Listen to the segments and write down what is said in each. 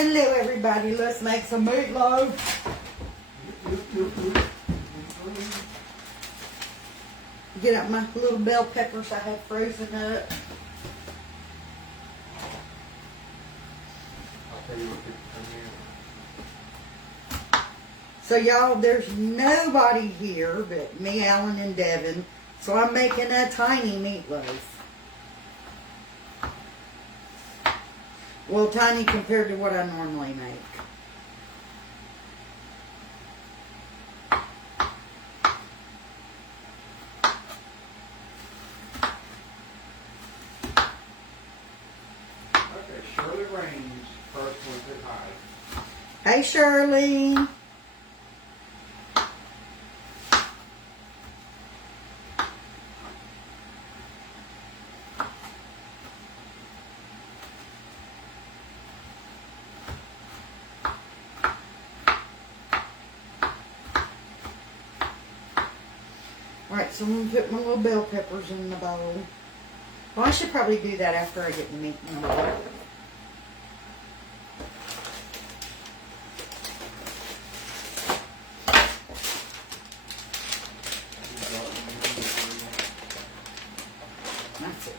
Hello everybody, let's make some meatloaf. Get out my little bell peppers I have frozen up. I'll tell you what to come So y'all, there's nobody here but me, Alan, and Devin. So I'm making a tiny meatloaf. Well, tiny compared to what I normally make. Okay, Shirley Raines first one said hi. Hey, Shirley. Alright, so I'm going to put my little bell peppers in the bowl. Well, I should probably do that after I get the meat in the bowl. That's it.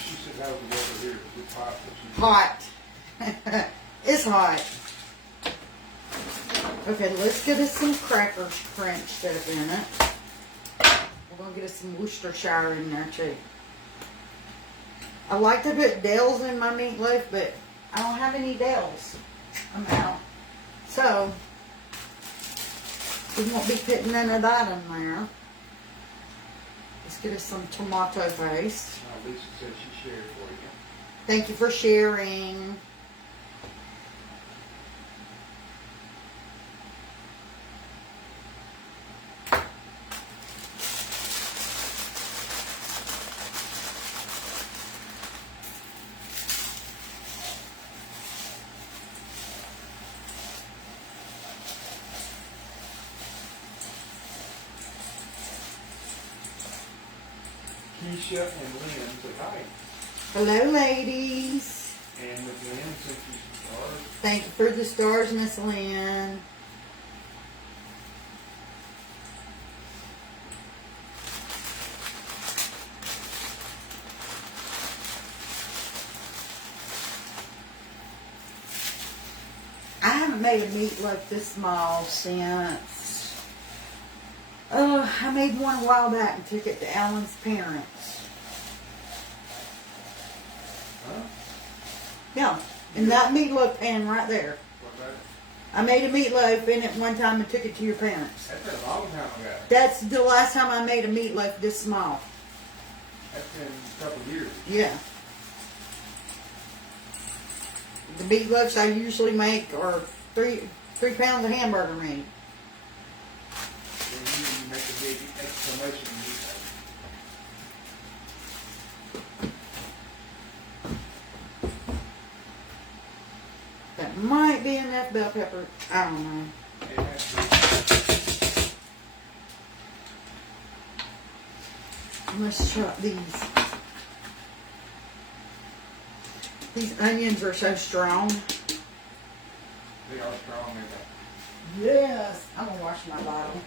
She said that was over here. It's hot. Hot. It's hot. Okay, let's get us some crackers crunched up in it. We're going to get us some Worcestershire in there too. I like to put Dells in my meatloaf, but I don't have any Dells. I'm out. So, we won't be putting none of that in there. Let's get us some tomato paste. Lisa said she shared for you. Thank you for sharing. Keisha and Lynn said hi. Hello, ladies. And Miss Lynn sent you some stars. Thank you for the stars, Miss Lynn. I haven't made a meatloaf this small since I made one a while back and took it to Alan's parents. Huh? Yeah, in that meatloaf pan right there. What's that? I made a meatloaf in it one time and took it to your parents. That's been a long time ago. That's the last time I made a meatloaf this small. That's been a couple of years. Yeah. The meatloafs I usually make are three pounds of hamburger meat. And you make a big exclamation That might be enough bell pepper. I don't know. It has to Let's chop these. These onions are so strong. be. They are strong, ain't they? Yes. I'm going to wash my bottle.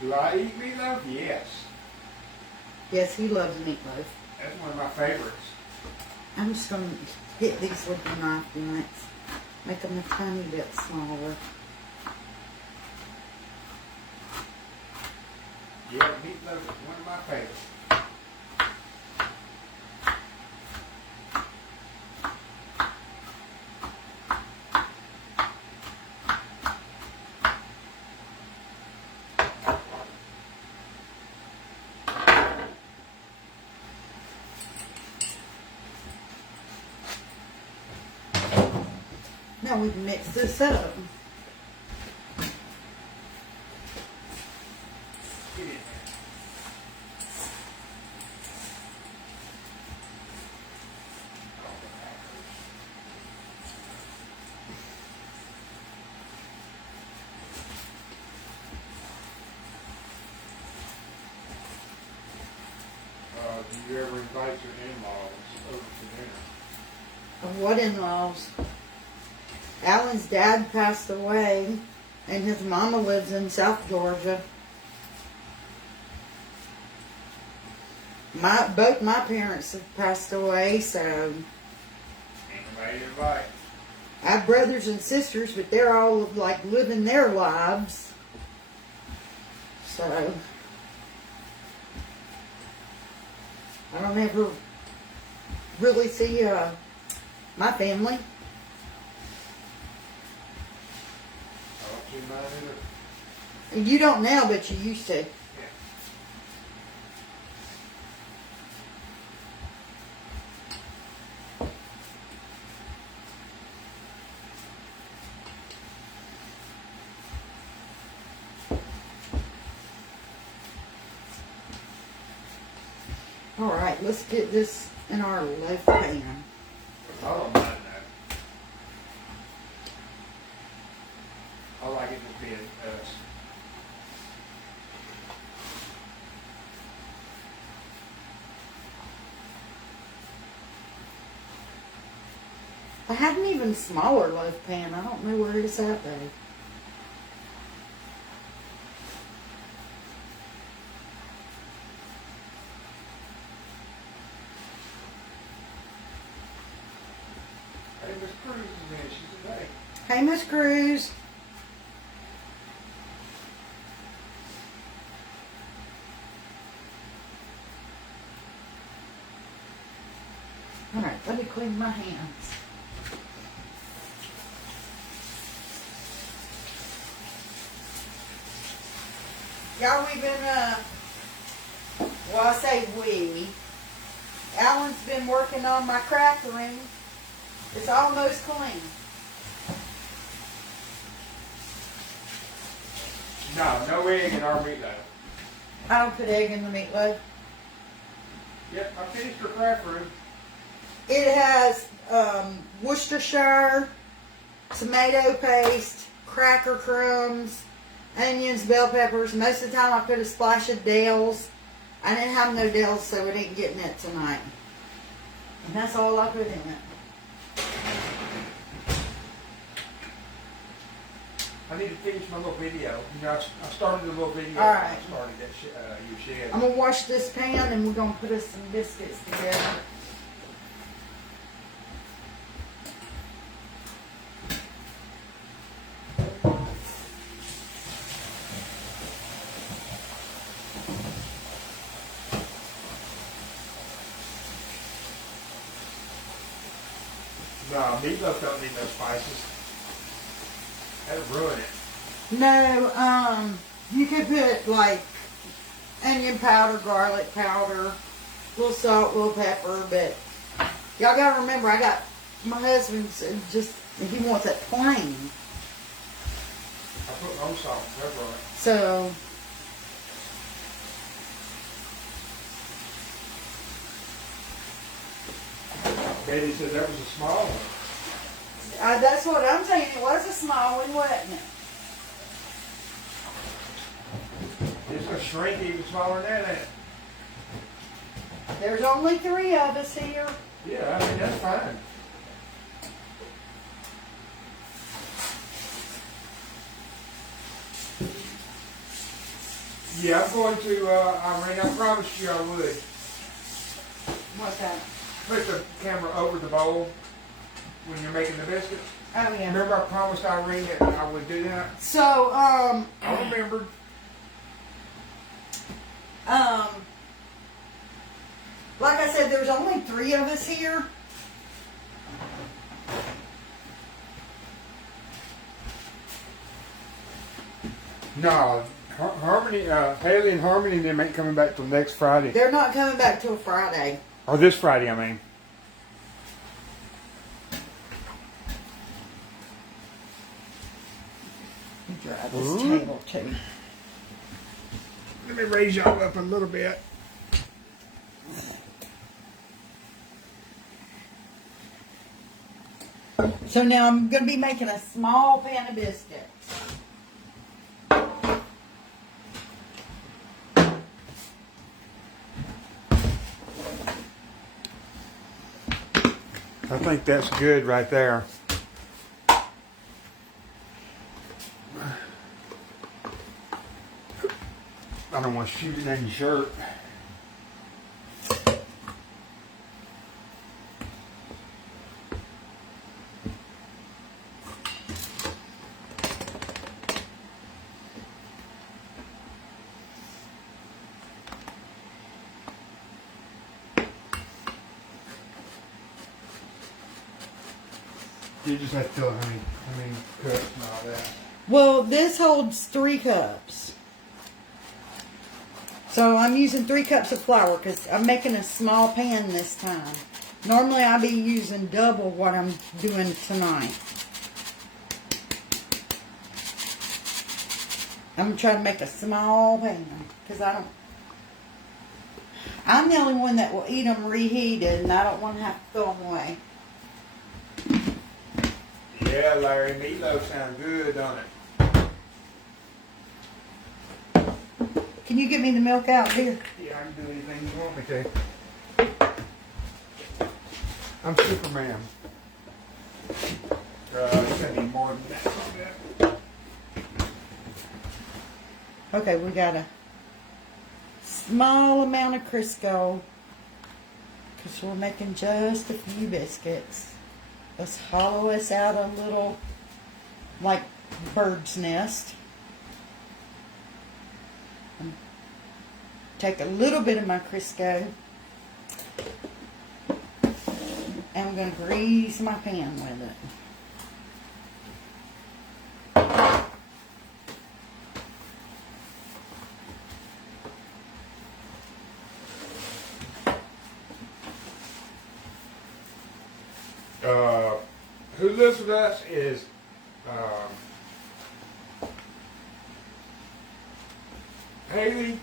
Do I eat meatloaf? Yes. Yes, he loves meatloaf. That's one of my favorites. I'm just going to hit these with the knife once. Make them a tiny bit smaller. Yeah, meatloaf is one of my favorites. Now we can mix this up. Get in there. you ever invite your in-laws over for dinner? Of what in-laws? Alan's dad passed away, and his mama lives in South Georgia. Both my parents have passed away, so Ain't nobody to invite. I have brothers and sisters, but they're all like living their lives. So I don't ever really see my family. I don't see mine either. And you don't now, but you used to. Yeah. All right, let's get this in our loaf pan. I don't mind that. I like it just being us. I have an even smaller loaf pan. I don't know where it's at though. Hey, Miss Cruz is in. She's today. Hey, Miss Cruz. All right, let me clean my hands. Y'all, we've been, well, I say we. Alan's been working on my crackling. It's almost clean. No egg in our meatloaf. I don't put egg in the meatloaf. Yep, I finished her craft room. It has Worcestershire, tomato paste, cracker crumbs, onions, bell peppers. Most of the time I put a splash of Dale's. I didn't have no Dale's, so we ain't getting it tonight. And that's all I put in it. I need to finish my little video. You know, I started a little video. All right. I started that you shed. I'm going to wash this pan and we're going to put us some biscuits together. No, meatloaf don't need no spices. That'd ruin it. No, you could put like onion powder, garlic powder, a little salt, a little pepper, but y'all gotta remember, I got my husband's just, he wants it plain. I put my own salt and pepper on it. So, Betty said that was a small one. that's what I'm saying. It was a small one, wasn't it? It's gonna shrink even smaller than that. There's only 3 of us here. Yeah, I mean, that's fine. Yeah, I'm going to, Irene, I promised you I would. What's that? Put the camera over the bowl when you're making the biscuits. Oh, yeah. Remember I promised Irene that I would do that? So, I remembered. Like I said, there's only 3 of us here. No, Harmony, Haley and Harmony, they ain't coming back till next Friday. They're not coming back till Friday. Or this Friday, I mean. Drive this table too. Let me raise y'all up a little bit. So now I'm going to be making a small pan of biscuits. I think that's good right there. I don't want to shoot it in your shirt. You just have to tell how many cups and all that. Well, this holds 3 cups. So I'm using 3 cups of flour because I'm making a small pan this time. Normally I'll be using double what I'm doing tonight. I'm trying to make a small pan because I'm the only one that will eat them reheated, and I don't want to have to throw them away. Yeah, Larry, meatloaf sounds good, don't it? Can you get me the milk out here? Yeah, I can do anything you want me to. I'm Superman. It's gonna be more than that. Okay, we got a small amount of Crisco because we're making just a few biscuits. Let's hollow us out a little, like bird's nest. Take a little bit of my Crisco, and I'm going to grease my pan with it. Who lives with us is Haley,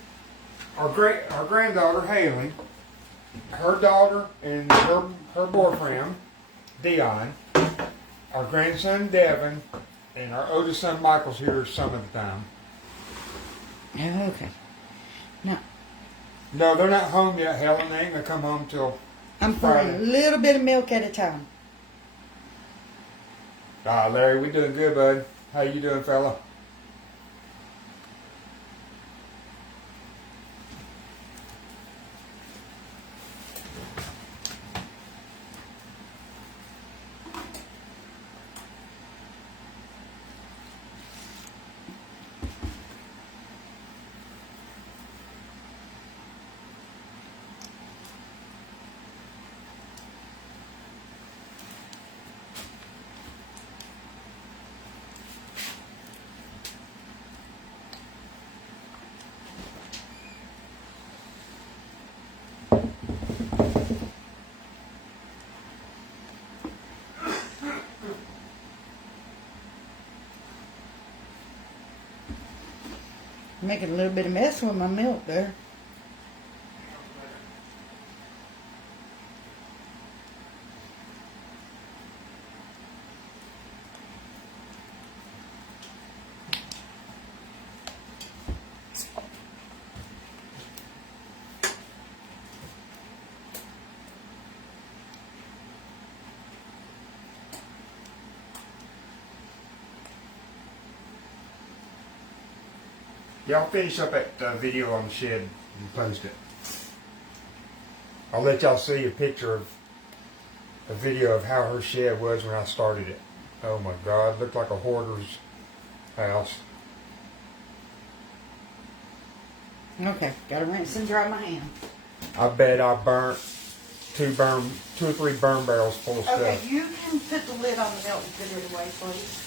our granddaughter Haley, her daughter and her boyfriend Dion, our grandson Devin, and our oldest son Michael's here some of the time. Okay. Now, No, they're not home yet, Helen. They ain't gonna come home till I'm pouring a little bit of milk at a time. Larry, we doing good, bud. How you doing, fella? Making a little bit of mess with my milk there. Y'all finish up that video on the shed and post it. I'll let y'all see a picture of a video of how her shed was when I started it. Oh my God, it looked like a hoarder's house. Okay, gotta rinse and dry my hand. I bet I burnt two or three burn barrels full of Okay, stuff. you can put the lid on the milk and put it away, please.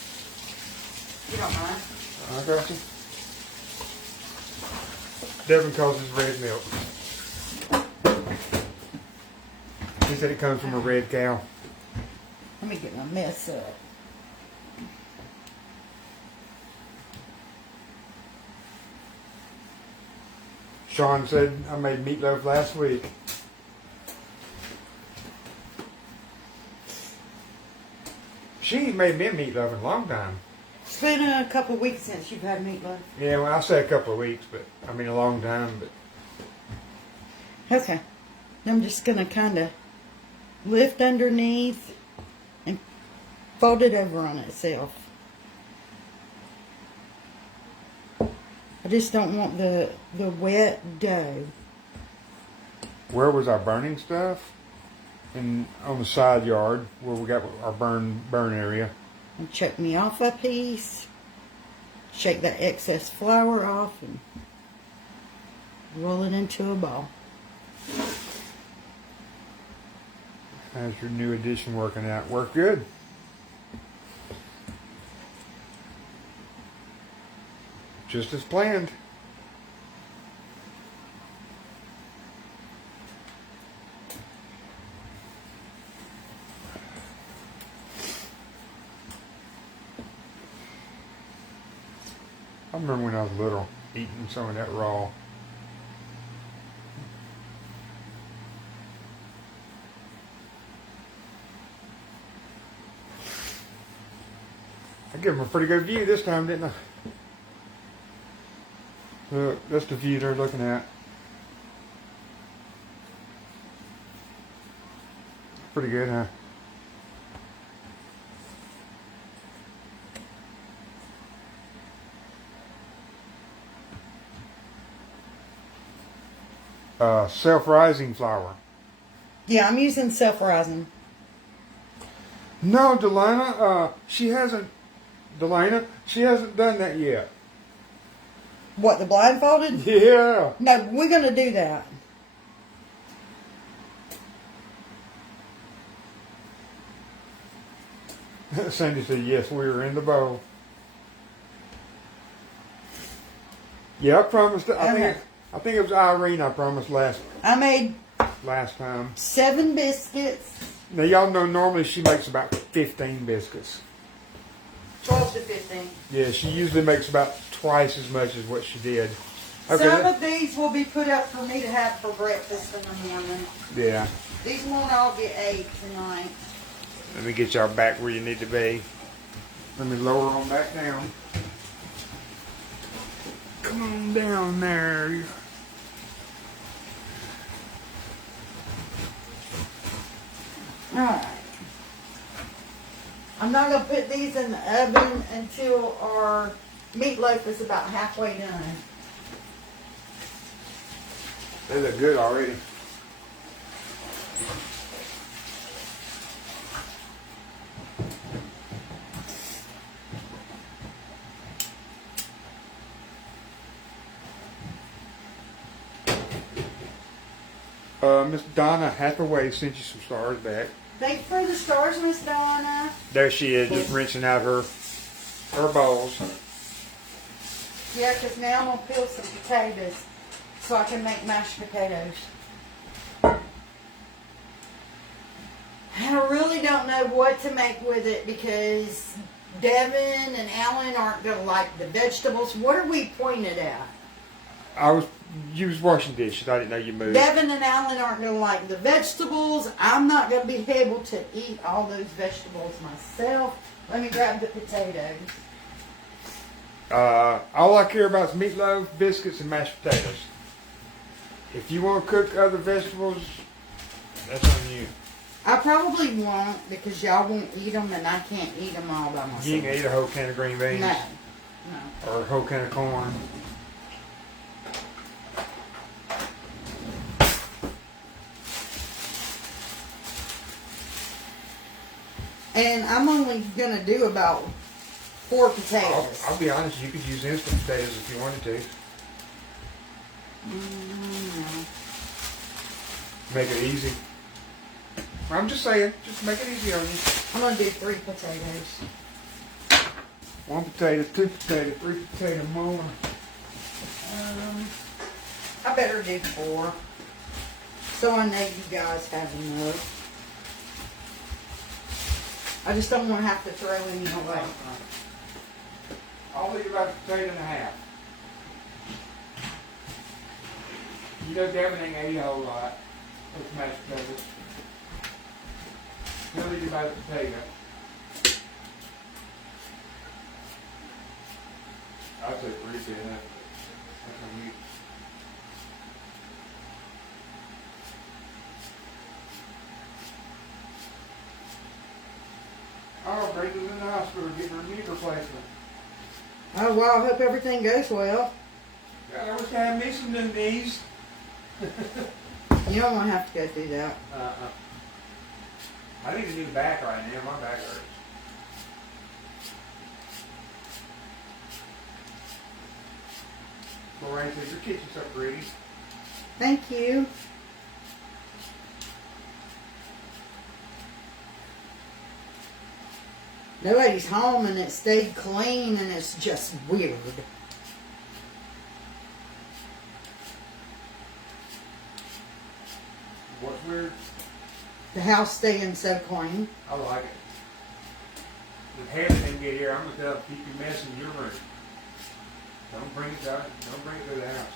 You don't mind? I got you. Devin calls this red milk. He said it comes from a red cow. Let me get my mess up. Sean said I made meatloaf last week. She ain't made me a meatloaf in a long time. It's been a couple of weeks since you've had meatloaf. Yeah, well, I say a couple of weeks, but I mean a long time. But Okay. I'm just going to kind of lift underneath, and fold it over on itself. I just don't want the wet dough. Where was our burning stuff? On the side yard where we got our burn area. And check me off a piece. Shake that excess flour off and roll it into a ball. How's your new addition working out? Work good? Just as planned. I remember when I was little, eating some of that raw. I gave them a pretty good view this time, didn't I? Look, that's the view they're looking at. Pretty good, huh? Self-rising flour. Yeah, I'm using self-rising. No, Delana, she hasn't done that yet. What, the blindfolded? Yeah. No, we're going to do that. Sandy said, yes, we were in the bowl. Yeah, I promised. I think it was Irene I promised I made last time. 7 biscuits. Now, y'all know normally she makes about 15 biscuits. 12 to 15. Yeah, she usually makes about twice as much as what she did. Okay. Some of these will be put up for me to have for breakfast in the morning. Yeah. These won't all get ate tonight. Let me get y'all back where you need to be. Let me lower them back down. Come on down there. Alright. I'm not going to put these in the oven until our meatloaf is about halfway done. They look good already. Miss Donna Hathaway sent you some stars back. Thanks for the stars, Miss Donna. There she is, just rinsing out her bowls. Yeah, because now I'm going to peel some potatoes so I can make mashed potatoes. I really don't know what to make with it because Devin and Alan aren't going to like the vegetables. What are we pointed at? You was washing dishes. I didn't know you moved. Devin and Alan aren't going to like the vegetables. I'm not going to be able to eat all those vegetables myself. Let me grab the potatoes. All I care about is meatloaf, biscuits, and mashed potatoes. If you want to cook other vegetables, that's on you. I probably won't because y'all won't eat them and I can't eat them all by myself. You ain't gonna eat a whole can of green beans? No. Or a whole can of corn? And I'm only going to do about 4 potatoes. I'll be honest, you could use instant potatoes if you wanted to. No. Make it easy. I'm just saying, just make it easy on you. I'm going to do 3 potatoes. 1 potato, 2 potato, 3 potato more. I better do 4. So I know you guys have enough. I just don't want to have to throw any away. I'll leave about a potato and a half. You know Devin ain't ate a whole lot with mashed potatoes. He'll leave about a potato. I'll say 3 potatoes. That's on you. Brenda's in the hospital getting her knee replacement. Oh, well, I hope everything goes well. God, I wish I had me some new knees. You don't want to have to go through that. I need a new back right now. My back hurts. Lorraine says, your kitchen's so pretty. Thank you. Nobody's home and it stayed clean and it's just weird. What's weird? The house staying so clean. I like it. If Heather didn't get here, I'm going to tell her, keep your mess in your room. Don't bring it to the house.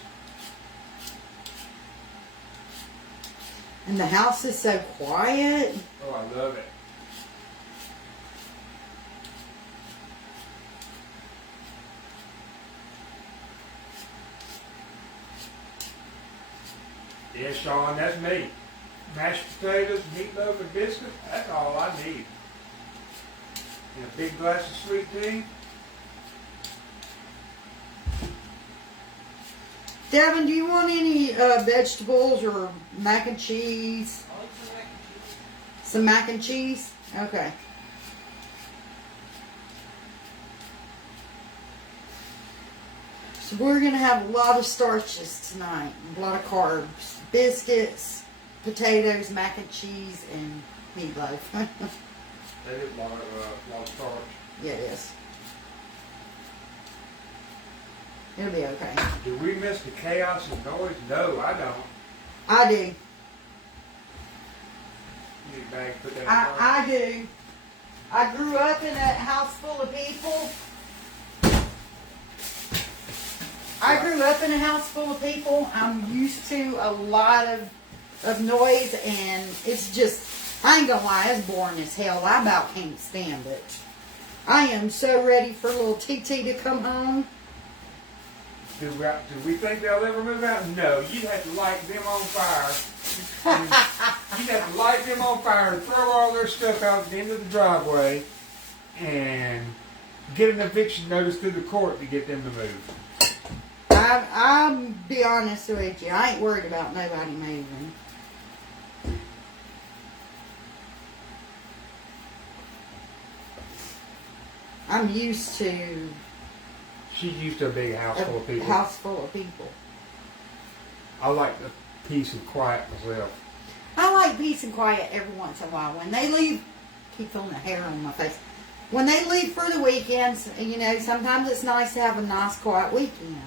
And the house is so quiet. Oh, I love it. Yeah, Sean, that's me. Mashed potatoes, meatloaf, and biscuits, that's all I need. And a big glass of sweet tea. Devin, do you want any vegetables or mac and cheese? I like some mac and cheese. Some mac and cheese? Okay. So we're going to have a lot of starches tonight. A lot of carbs. Biscuits, potatoes, mac and cheese, and meatloaf. That is a lot of starch. Yeah, it is. It'll be okay. Do we miss the chaos and noise? No, I don't. I do. You need a bag, put that in the car. I do. I grew up in a house full of people. I'm used to a lot of noise, and it's just, I ain't gonna lie, it's boring as hell. I about can't stand it. I am so ready for little TT to come home. Do we think they'll ever move out? No, you'd have to light them on fire. You'd have to light them on fire and throw all their stuff out at the end of the driveway and get an eviction notice through the court to get them to move. I'll be honest with you, I ain't worried about nobody moving. I'm used to She's used to a big house full of people. house full of people. I like the peace and quiet myself. I like peace and quiet every once in a while. When they leave, keep feeling the hair on my face. When they leave for the weekends, you know, sometimes it's nice to have a nice quiet weekend.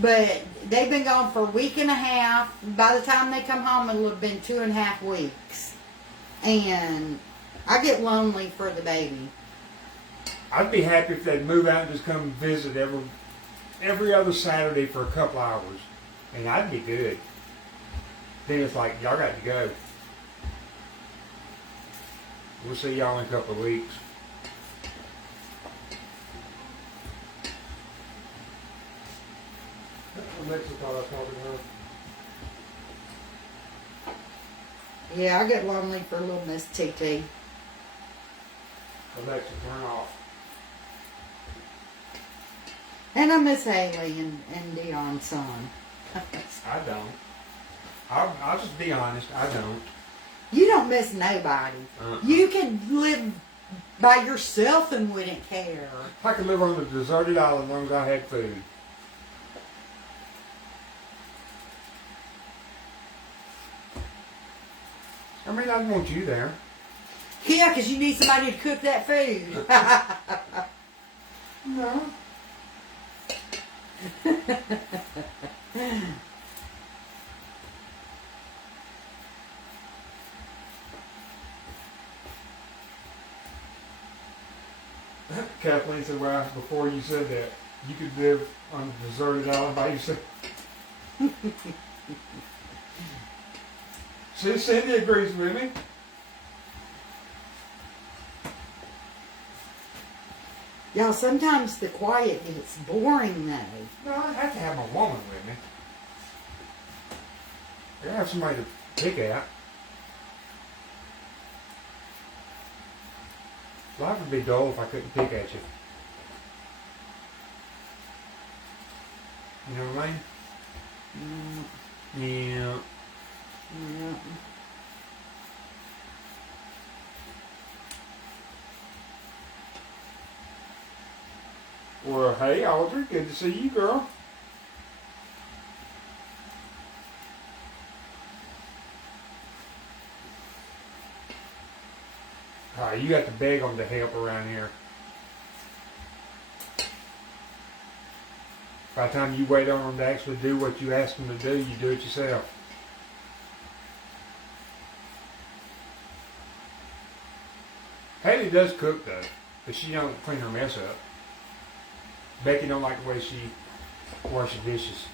But they've been gone for a week and a half. By the time they come home, it'll have been 2.5 weeks. And I get lonely for the baby. I'd be happy if they'd move out and just come visit every other Saturday for a couple hours. And I'd be good. Then it's like, y'all got to go. We'll see y'all in a couple of weeks. Alexa thought I was talking to her. Yeah, I get lonely for little Miss TT. Alexa, turn off. And I miss Haley and Dion's son. I don't. I'll just be honest. I don't. You don't miss nobody. You could live by yourself and wouldn't care. I could live on a deserted island as long as I had food. I mean, I'd want you there. Yeah, because you need somebody to cook that food. No. Kathleen said, well, before you said that, you could live on a deserted island by yourself. See, Cindy agrees with me. Y'all, sometimes the quiet gets boring though. No, I have to have my woman with me. I gotta have somebody to pick at. Life would be dull if I couldn't pick at you. You know what I mean? Yeah. Yeah. Well, hey, Audrey, good to see you, girl. You got to beg them to help around here. By the time you wait on them to actually do what you ask them to do, you do it yourself. Haley does cook though, but she don't clean her mess up. Becky don't like the way she washes dishes.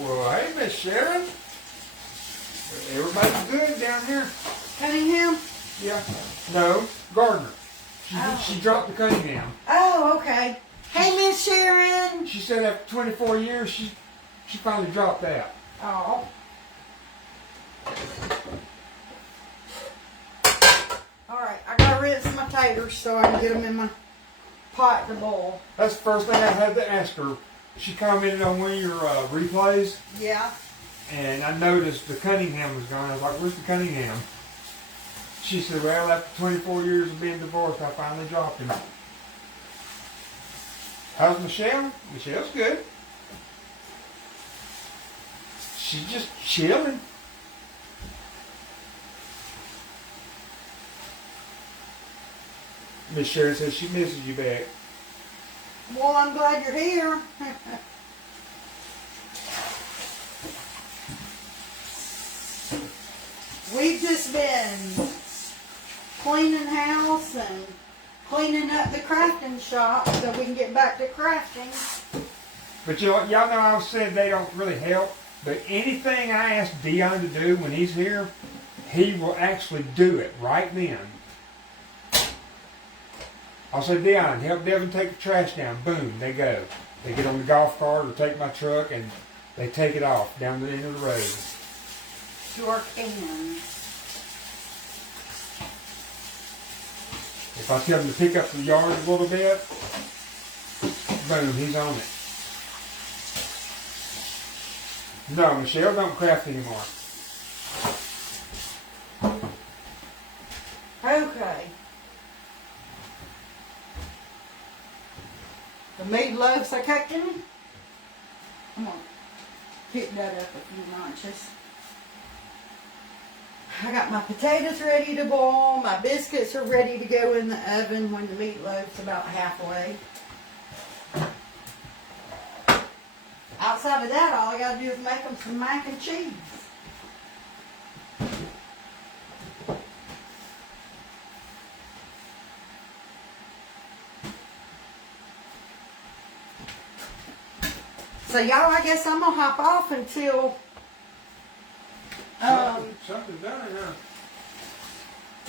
Well, hey, Miss Sharon. Everybody's good down here. Cunningham? Yeah. No, Gardner. She dropped the Cunningham. Oh, okay. Hey, Miss Sharon. She said after 24 years, she finally dropped that. Oh. All right, I gotta rinse my taters so I can get them in my pot to boil. That's the first thing I had to ask her. She commented on one of your replays. Yeah. And I noticed the Cunningham was gone. I was like, where's the Cunningham? She said, well, after 24 years of being divorced, I finally dropped him. How's Michelle? Michelle's good. She's just chilling. Miss Sharon says she misses you back. Well, I'm glad you're here. We've just been cleaning house and cleaning up the crafting shop so we can get back to crafting. But y'all know I said they don't really help. But anything I ask Dion to do when he's here, he will actually do it right then. I'll say, Dion, help Devin take the trash down. Boom, they go. They get on the golf cart or take my truck and they take it off down the end of the road. Sure can. If I tell him to pick up the yard a little bit, boom, he's on it. No, Michelle don't craft anymore. Okay. The meatloaf's are cooking. Come on. Pick that up a few notches. I got my potatoes ready to boil. My biscuits are ready to go in the oven when the meatloaf's about halfway. Outside of that, all I got to do is make them some mac and cheese. So y'all, I guess I'm going to hop off until Something's done, huh?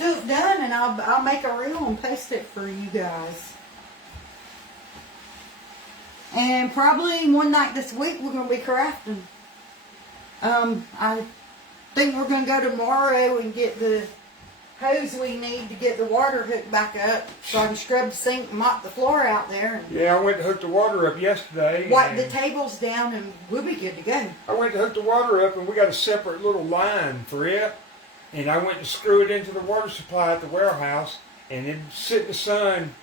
till it's done, and I'll make a reel and paste it for you guys. And probably one night this week we're going to be crafting. I think we're going to go tomorrow and get the hose we need to get the water hooked back up so I can scrub the sink and mop the floor out there. And Yeah, I went to hook the water up yesterday. wipe the tables down and we'll be good to go. I went to hook the water up and we got a separate little line for it. And I went to screw it into the water supply at the warehouse and then sit in the sun,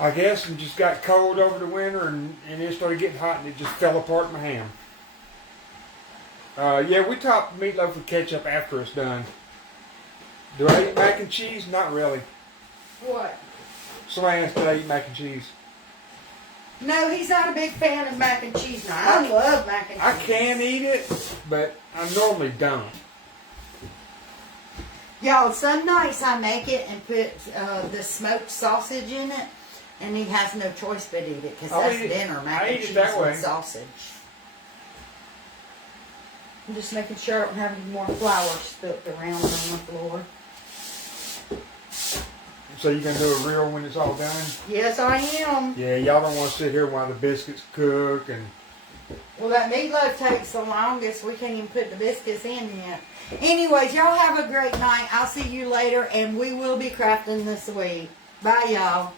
I guess, and just got cold over the winter and it started getting hot and it just fell apart in my hand. Yeah, we top the meatloaf with ketchup after it's done. Do I eat mac and cheese? Not really. What? Somebody asked, did I eat mac and cheese? No, he's not a big fan of mac and cheese. Now, I love mac and cheese. I can eat it, but I normally don't. Y'all, some nights I make it and put the smoked sausage in it, and he has no choice but eat it because that's dinner, mac and cheese and sausage. I'm just making sure I don't have any more flour spilt around on the floor. So you gonna do a reel when it's all done? Yes, I am. Yeah, y'all don't want to sit here while the biscuits cook and. Well, that meatloaf takes the longest. We can't even put the biscuits in yet. Anyways, y'all have a great night. I'll see you later, and we will be crafting this week. Bye, y'all.